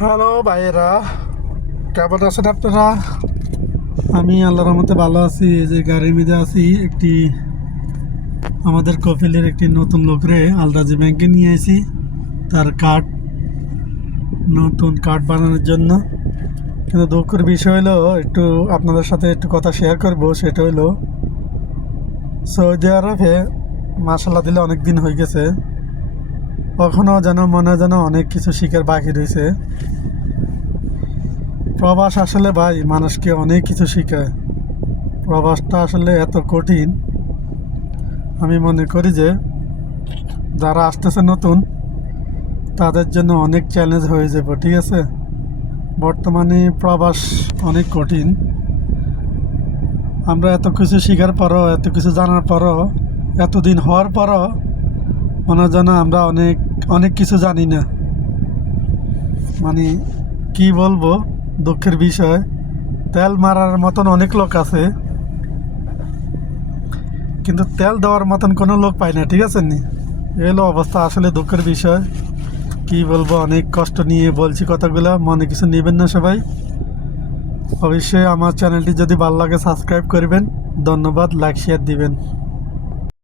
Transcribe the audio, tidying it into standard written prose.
Hello ভাইয়েরা, কেমন আছেন আপনারা? আমি আল্লাহর রহমতে ভালো আছি। এই যে গাড়ির মধ্যে আছি, আমাদের কপিলের একটি নতুন লোকরে আলরাজি ব্যাংকে নিয়ে আসি তার নতুন কার্ড বানানোর জন্য। কিন্তু দুঃখের বিষয় হলো, একটু আপনাদের সাথে একটু কথা শেয়ার করব। সেটা হলো, সৌদি আরবে মাসাল্লাহ দিলে অনেক দিন হয়ে গেছে, এখনও যেন মনে যেন অনেক কিছু শিখার বাকি রয়েছে। প্রবাস আসলে ভাই মানুষকে অনেক কিছু শেখায়। প্রবাসটা আসলে এত কঠিন, আমি মনে করি যে যারা আসতেছে নতুন তাদের জন্য অনেক চ্যালেঞ্জ হয়ে যাবে। ঠিক আছে, বর্তমানে প্রবাস অনেক কঠিন। আমরা এত কিছু শেখার পরও, এত কিছু জানার পরও, এতদিন হওয়ার পরও মনে হয় যেন আমরা অনেক অনেক কিছু জানি না। মানে কি বলবো, দুঃখের বিষয়। তেল মারার মতন অনেক লোক আছে, কিন্তু তেল দেওয়ার মতন কোনো লোক পায় না। ঠিক আছে নি, এলো অবস্থা। আসলে দুঃখের বিষয়, কি বলবো, অনেক কষ্ট নিয়ে বলছি কথাগুলো, মনে কিছু নেবেন না সবাই। অবশ্যই আমার চ্যানেলটি যদি ভালো লাগে সাবস্ক্রাইব করবেন। ধন্যবাদ, লাইক শেয়ার দিবেন।